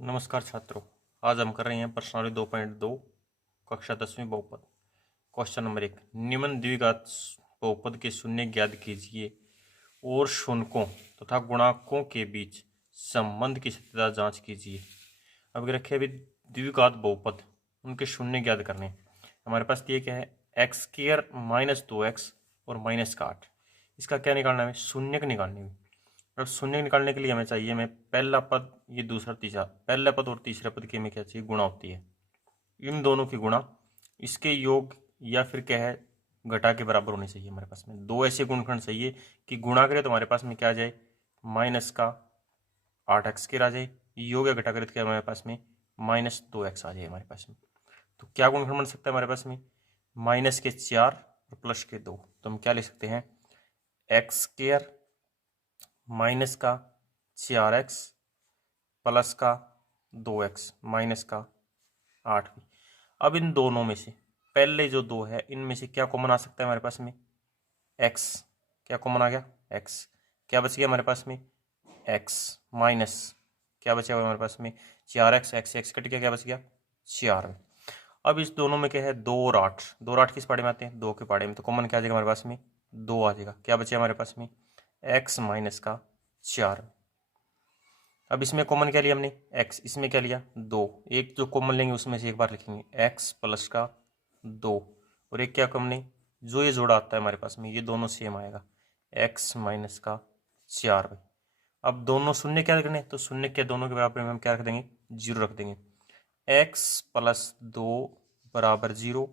नमस्कार छात्रों, आज हम कर रहे हैं प्रश्नावली 2.2 कक्षा 10वीं बहुपद। क्वेश्चन नंबर 1, निम्न द्विघात बहुपद के शून्य ज्ञात कीजिए और शून्यों तथा गुणांकों के बीच संबंध की सत्यता जांच कीजिए। अब रखे अभी द्विघात बहुपद, उनके शून्य ज्ञात करने। हमारे पास ये क्या है, एक्स स्क्वायर माइनस 2x और माइनस का 8। इसका क्या निकालना है, शून्य का निकालने में। अब शून्य निकालने के लिए हमें चाहिए हमें पहला पद, ये दूसरा तीसरा, पहला पद और तीसरा पद की हमें क्या चाहिए, गुणा होती है। इन दोनों की गुणा इसके योग या फिर क्या है घटा के बराबर होनी चाहिए। हमारे पास में दो ऐसे गुणनखंड चाहिए कि गुणा करें तो हमारे पास में क्या आ जाए, माइनस का 8x के आ जाए, योग या घटा करें तो क्या हमारे पास में माइनस 2x आ जाए हमारे पास में। तो क्या गुणनखंड बन सकता है हमारे पास में, माइनस के 4 और प्लस के 2। तो हम क्या लिख सकते हैं, एक्स स्क्वायर माइनस का 4x प्लस का 2x माइनस का 8। अब इन दोनों में से पहले जो दो है इनमें से क्या कॉमन आ सकता है हमारे पास में, x। क्या कॉमन आ गया, x। क्या बच गया हमारे पास में, x माइनस क्या बचा हुआ हमारे पास में, 4x, x कट गया, क्या बच गया 4। अब इस दोनों में क्या है, 2 और 8। 2 और 8 किस पाड़े में आते हैं, 2 के पाड़े में। तो कॉमन क्या आ जाएगा हमारे पास में, 2 आ जाएगा। क्या बचे हमारे पास में, x माइनस का 4। अब इसमें कॉमन क्या लिया हमने, x। इसमें क्या लिया, 2। एक जो कॉमन लेंगे उसमें से एक बार लिखेंगे x प्लस का 2, और एक क्या कॉमन नहीं, जो ये जोड़ा आता है हमारे पास में, ये दोनों सेम आएगा, x माइनस का 4। अब दोनों शून्य क्या रखने, तो शून्य के दोनों के बराबर में हम क्या रख देंगे, 0 रख देंगे। x प्लस 2 बराबर 0,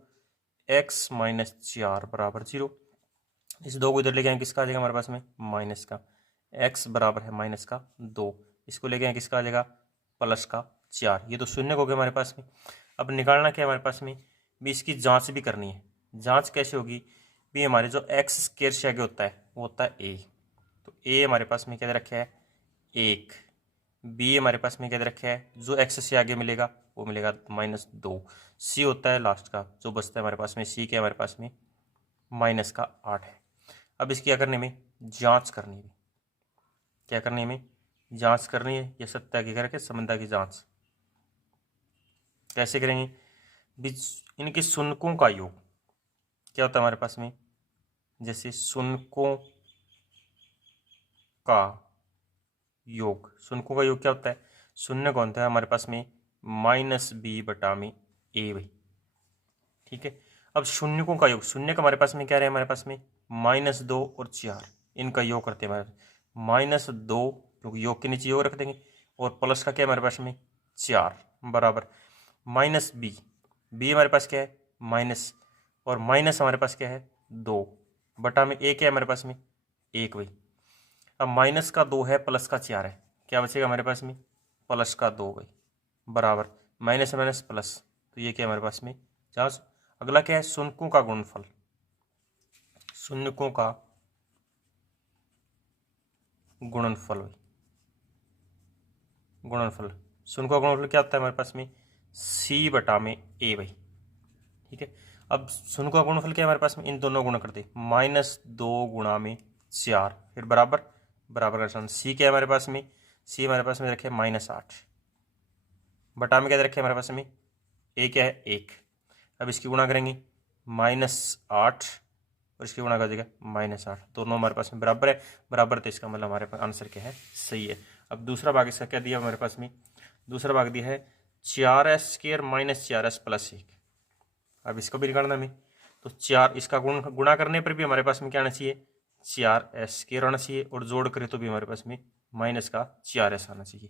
x माइनस 4 बराबर 0। इस 2 को इधर लेके आए, किसका आ जाएगा हमारे पास में, माइनस का। x बराबर है माइनस का 2, इसको लेके आए, किसका आ जाएगा, प्लस का 4। ये तो शून्य हो गया हमारे पास में। अब निकालना क्या है हमारे पास में, भी इसकी जांच भी करनी है। जांच कैसे होगी, भी हमारे जो एक्स स्क्वायर से आगे होता है वो होता है a। तो a हमारे पास में क्या दे रखा है, 1। b हमारे पास में क्या दे रखा है, जो x से आगे मिलेगा वो मिलेगा -2। c होता है लास्ट का, जो बचता है हमारे पास में, c के हमारे पास में माइनस का 8 है। अब इसकी क्या करने में, जांच करनी है। क्या करनी है हमें, जांच करनी है, या सत्ता की करके समता की जांच कैसे करेंगे, बीच इनके शून्यों का योग क्या होता है हमारे पास में, जैसे शून्यों का योग, शून्यों का योग क्या होता है, शून्य कौन था हमारे पास में, -b बटा में a भाई। ठीक है। अब शून्यों का योग, शून्य का हमारे पास में क्या रहे हमारे पास में, -2 और 4, इनका योग करते हैं हमारे -2, क्योंकि योग के नीचे योग रख देंगे, और प्लस का क्या हमारे पास में 4 बराबर -b। b हमारे पास क्या है, माइनस, और माइनस हमारे पास क्या है 2 बटा में a क्या है हमारे पास में 1 भाई। अब माइनस का 2 है, प्लस का 4 है, क्या बचेगा हमारे पास में, प्लस का 2 भाई बराबर माइनस माइनस प्लस, तो ये क्या हमारे पास में 4। अगला क्या है, शून्यों का गुणनफल। शून्यों का गुणनफल भाई, गुणनफल शून्य का गुणनफल क्या होता है हमारे पास में, c बटा में a भाई। ठीक है। अब शून्य का गुणनफल क्या है हमारे पास में, इन दोनों गुणा करते, -2 गुणा में 4, फिर बराबर बराबर का निशान। c क्या है हमारे पास में, c हमारे पास में रखे -8 बटा में क्या रखे हमारे पास में, a क्या है 1। अब इसकी गुणा करेंगे -8 और इसकी गुणा कर देगा -8, दोनों हमारे पास में बराबर है, बराबर, तो इसका मतलब हमारे पास आंसर क्या है, सही है। अब दूसरा भाग इसका क्या दिया हमारे पास में, दूसरा भाग दिया है 4s² - 4s + 1। अब इसको भी निकालना में, तो 4 इसका गुणा करने पर भी हमारे पास में क्या आना चाहिए, 4s² आना चाहिए, और जोड़ करें तो भी हमारे पास में माइनस का 4s आना चाहिए।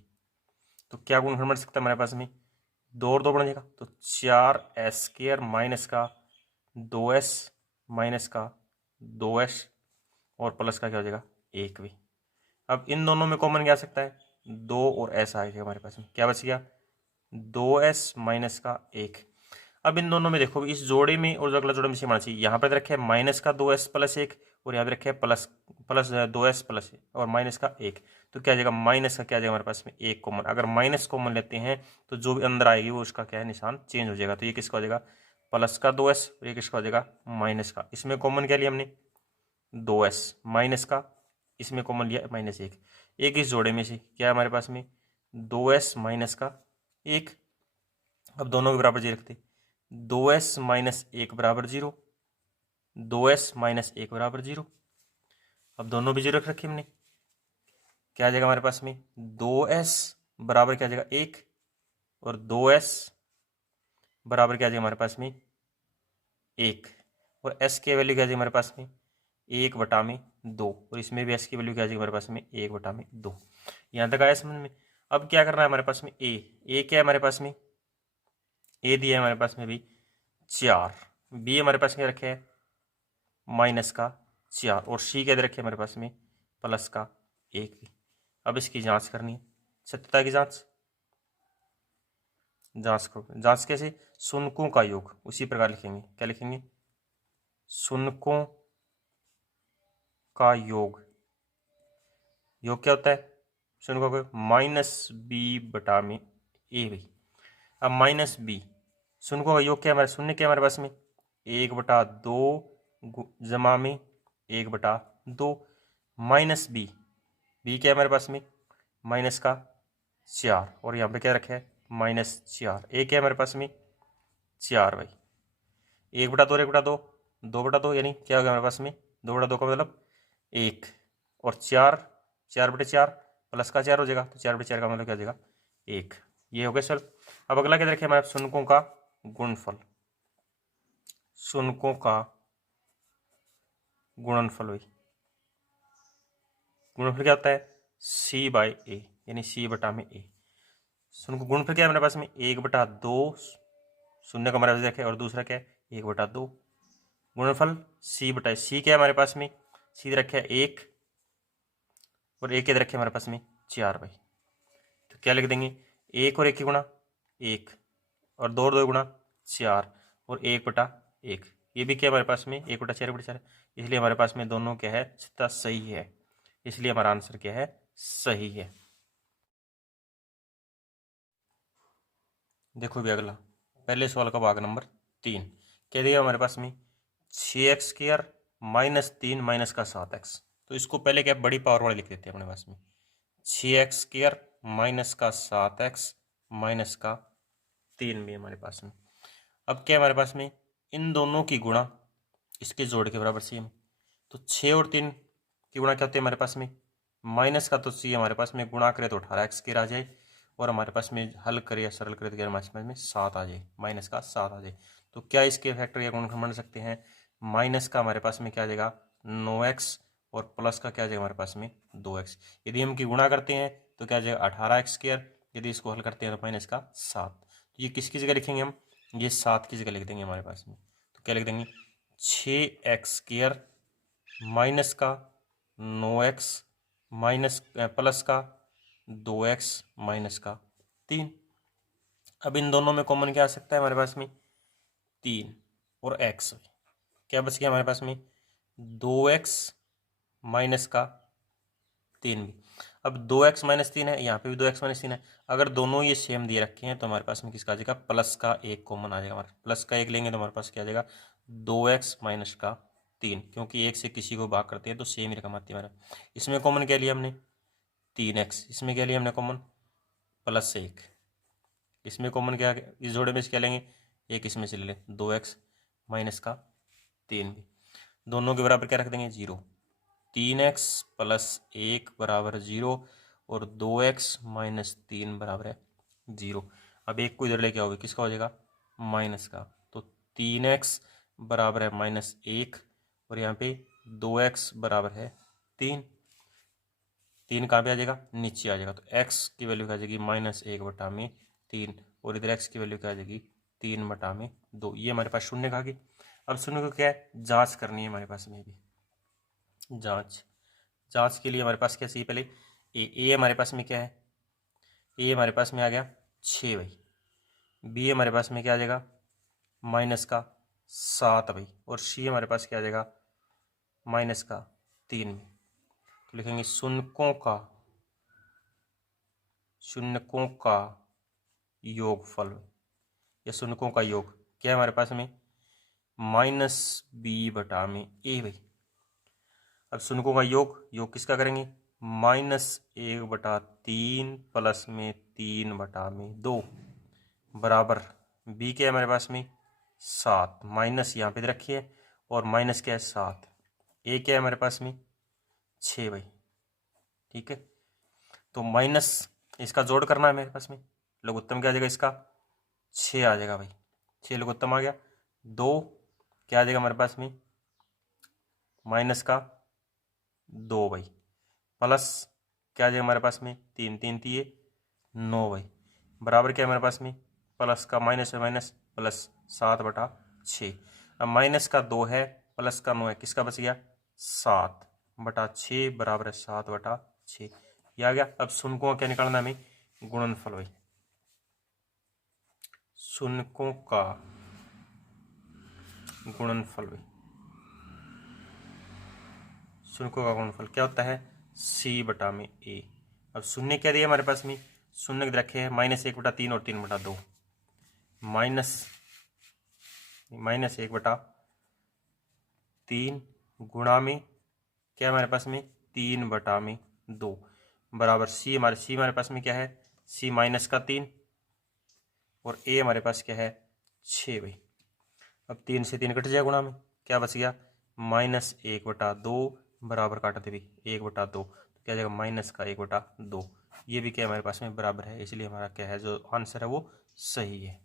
तो क्या गुणनखंड बन सकता है हमारे पास में, 2 और 2 बन जाएगा, तो 4s² माइनस का 2s माइनस का 2s और प्लस का क्या हो जाएगा 1 भी। अब इन दोनों में कॉमन क्या आ सकता है, 2 और s आ जाएगा हमारे पास में, क्या बच गया 2s माइनस का 1। अब इन दोनों में देखो, इस जोड़े में और जो अगला जोड़े में सेम आना चाहिए। यहाँ पर रखे माइनस का 2s + 1, और यहाँ पे रखे प्लस प्लस 2s + 1 और माइनस का 1। तो क्या आ जाएगा, माइनस का क्या आ जाएगा हमारे पास में 1 कॉमन। अगर माइनस कॉमन लेते हैं तो जो भी अंदर आएगी वो उसका क्या है, निशान चेंज हो जाएगा। तो ये किसका हो जाएगा, प्लस का 2s, और ये किसका हो जाएगा माइनस का। इसमें कॉमन क्या लिया हमने 2s माइनस का, इसमें कॉमन लिया -1। एक इस जोड़े में से क्या है हमारे पास में 2s माइनस का 1। अब दोनों के बराबर जी रखते, 2s माइनस 1 बराबर 0, 2s माइनस 1 बराबर 0। अब दोनों भी 0 रख रखे हमने, क्या आ जाएगा हमारे पास में, 2s बराबर क्या आ जाएगा 1, और 2s बराबर क्या आ जाएगा हमारे पास में 1, और s की वैल्यू क्या आ जाएगी हमारे पास में 1/2, और इसमें भी s की वैल्यू क्या आ जाएगी हमारे पास में 1/2। यहाँ तक आया समझ में। अब क्या करना है हमारे पास में, a क्या है हमारे पास में, a दिया है हमारे पास में भी 4, b हमारे पास क्या रखे है माइनस का 4, और c क्या दे रखे हमारे पास में प्लस का 1। अब इसकी जांच करनी है, सत्यता की जांच करो। जांच कैसे, शून्यों का योग उसी प्रकार लिखेंगे, क्या लिखेंगे, शून्यों का योग। योग क्या होता है, शून्य का माइनस बी बटा में ए भाई। अब माइनस बी, शून्य का योग क्या है हमारे, शून्य क्या है हमारे पास में 1/2 जमा में 1/2, माइनस बी, बी क्या है हमारे पास में माइनस का 4, और यहाँ पे क्या रखा है -4। ए क्या है हमारे पास में 4 भाई, 1/2 1/2 2/2, यानी क्या हो गया हमारे पास में 2/2 का मतलब 1, और 4 प्लस का 4 हो जाएगा, तो 4/4 का मतलब क्या हो जाएगा 1। ये हो गया सर। अब अगला क्या रखे हमारे शून्यों का गुणनफल, शून्यों का गुणनफल भाई। गुणनफल क्या होता है c/a, यानी c/a। शून्य का गुणनफल क्या है हमारे पास में 1/2, शून्य का हमारे पास रखे, और दूसरा क्या है 1/2। गुणनफल c/c क्या है हमारे पास में, c रखे 1, और a क्या रखे हमारे पास में 4 भाई। तो क्या लिख देंगे, 1 और 1 की गुणा 1, और 2 और 2 गुणा 4, और 1/1। ये भी क्या हमारे पास में 1/4, इसलिए हमारे पास में दोनों क्या है सत्ता सही है, इसलिए हमारा आंसर क्या है सही है। देखो भी अगला, पहले सवाल का भाग नंबर 3, क्या दिया हमारे पास में 6x² -3 माइनस का 7x। तो इसको पहले क्या बड़ी पावर वाले लिख देते हैं अपने पास में, 6x² माइनस का 7x माइनस का 3 भी हमारे पास में। अब क्या हमारे पास में इन दोनों की गुणा इसके जोड़ के बराबर सेम, तो 6 और 3 की गुणा क्या होती है हमारे पास में माइनस का, तो सी हमारे पास में गुणा करे तो 18x² आ जाए, और हमारे पास में हल करे या सरल करे तो हमारे पास में 7 आ जाए, माइनस का 7 आ जाए। तो क्या इसके फैक्टर या गुणनखंड बन सकते हैं, माइनस का हमारे पास में क्या आ जाएगा 9x, और प्लस का क्या आ जाएगा हमारे पास में 2x। यदि हम की गुणा करते हैं तो क्या आ जाएगा 18x², यदि इसको हल करते हैं तो माइनस का 7। तो ये किसकी जगह लिखेंगे हम, ये 7 की जगह लिख देंगे हमारे पास में। तो क्या लिख देंगे 6x² माइनस का 9x माइनस प्लस का 2x माइनस का 3। अब इन दोनों में कॉमन क्या आ सकता है हमारे पास में 3 और x, क्या बच गया हमारे पास में 2x माइनस का 3 भी। अब 2x माइनस 3 है, यहाँ पे भी 2x माइनस 3 है। अगर दोनों ये सेम दिए रखे हैं तो हमारे पास में किसका आ जाएगा प्लस का 1 कॉमन आ जाएगा, हमारे प्लस का 1 लेंगे तो हमारे पास क्या आ जाएगा 2x माइनस का 3, क्योंकि 1 से किसी को भाग करते हैं तो सेम ही रकम आती है हमारा। इसमें कॉमन क्या लिया हमने 3x, इसमें क्या लिया हमने कॉमन +1, इसमें कॉमन क्या, इस जोड़े में से क्या लेंगे 1 इसमें से ले लें 2x माइनस का 3 भी। दोनों के बराबर क्या रख देंगे 0, 3x + 1 बराबर 0, और 2x माइनस 3 बराबर है 0। अब एक को इधर लेके आओगे किसका हो जाएगा माइनस का, तो 3x बराबर है -1, और यहाँ पे 2x बराबर है 3। 3 कहाँ पे आ जाएगा नीचे आ जाएगा, तो x की वैल्यू क्या आ जाएगी -1/3, और इधर x की वैल्यू क्या आ जाएगी 3/2। ये हमारे पास शून्य का गया। अब शून्य को क्या है जांच करनी है हमारे पास में भी, जांच के लिए हमारे पास क्या चाहिए पहले ए हमारे पास में क्या है, ए हमारे पास में आ गया 6 भाई, बी हमारे पास में क्या आ जाएगा माइनस का 7 भाई, और सी हमारे पास क्या आ जाएगा माइनस का 3 में। तो लिखेंगे शून्यकों का योगफल, या शून्यकों का योग क्या है हमारे पास में -b/a भाई। अब शून्यकों का योग किसका करेंगे -1/3 प्लस में 3/2, बराबर बी क्या है हमारे पास में 7, माइनस यहाँ पे रखिए और माइनस क्या है 7, ए क्या है हमारे पास में 6 भाई। ठीक है, तो माइनस इसका जोड़ करना है मेरे पास में, लघुत्तम क्या आ जाएगा इसका 6 आ जाएगा भाई। 6 लघुत्तम आ गया। 2 क्या आ जाएगा हमारे पास में माइनस का 2 भाई, प्लस क्या आ जाएगा हमारे पास में 3 3 3 9 भाई, बराबर क्या है हमारे पास में प्लस का माइनस है माइनस प्लस 7/6। अब माइनस का 2 है प्लस का 9 है, किसका बच गया 7/6 बराबर है 7/6। ये आ गया। अब शून्यों का क्या निकालना है हमें गुणनफल भाई, शून्यों का गुणनफल भाई, शून्यों का गुणनफल क्या होता है C/A। अब शून्य क्या दिया हमारे पास में, शून्य रखे हैं -1/3 और 3/2, -1/3 गुणा में क्या हमारे पास में 3/2 बराबर C हमारे पास में क्या है C -3 और A हमारे पास क्या है 6 भाई। अब 3 से 3 कट जाए गुणा में, क्या बच गया -1/2 बराबर काटा थे भाई 1/2, तो क्या जाएगा -1/2। ये भी क्या हमारे पास में बराबर है, इसलिए हमारा क्या है जो आंसर है वो सही है।